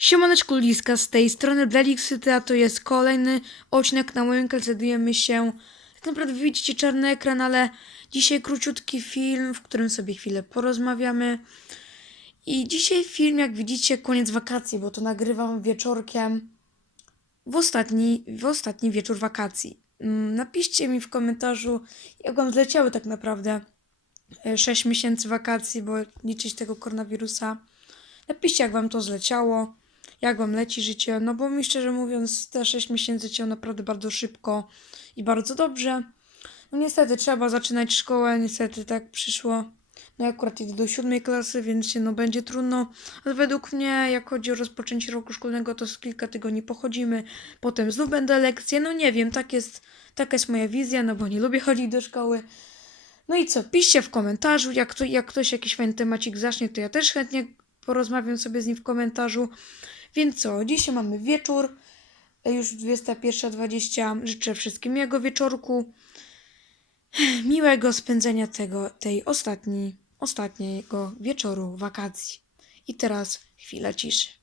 Siemaneczku Liska z tej strony Bladixity, a to jest kolejny odcinek na moim kanale. Znajdujemy się, tak naprawdę widzicie czarny ekran, ale dzisiaj króciutki film, w którym sobie chwilę porozmawiamy. I dzisiaj film, jak widzicie, koniec wakacji, bo to nagrywam wieczorkiem w ostatni, w ostatni wieczór wakacji. Mm, Napiszcie mi w komentarzu, jak wam zleciały tak naprawdę 6 miesięcy wakacji, bo liczyć tego koronawirusa. Napiszcie, jak wam to zleciało, jak wam leci życie, no bo mi szczerze mówiąc, te 6 miesięcy leciało naprawdę bardzo szybko i bardzo dobrze. No niestety trzeba zaczynać szkołę, niestety tak przyszło. No ja akurat idę do siódmej klasy, więc się no będzie trudno, ale według mnie, jak chodzi o rozpoczęcie roku szkolnego, to z kilka tygodni pochodzimy, potem znów będę lekcje, no nie wiem, tak jest, taka jest moja wizja, no bo nie lubię chodzić do szkoły. No i co, piszcie w komentarzu, jak, to, jak ktoś jakiś fajny temacik zacznie, to ja też chętnie porozmawiam sobie z nim w komentarzu. Więc co, dzisiaj mamy wieczór, już 21.20. Życzę wszystkim miłego wieczorku, miłego spędzenia tego, tej ostatni, ostatniego wieczoru wakacji. I teraz chwila ciszy.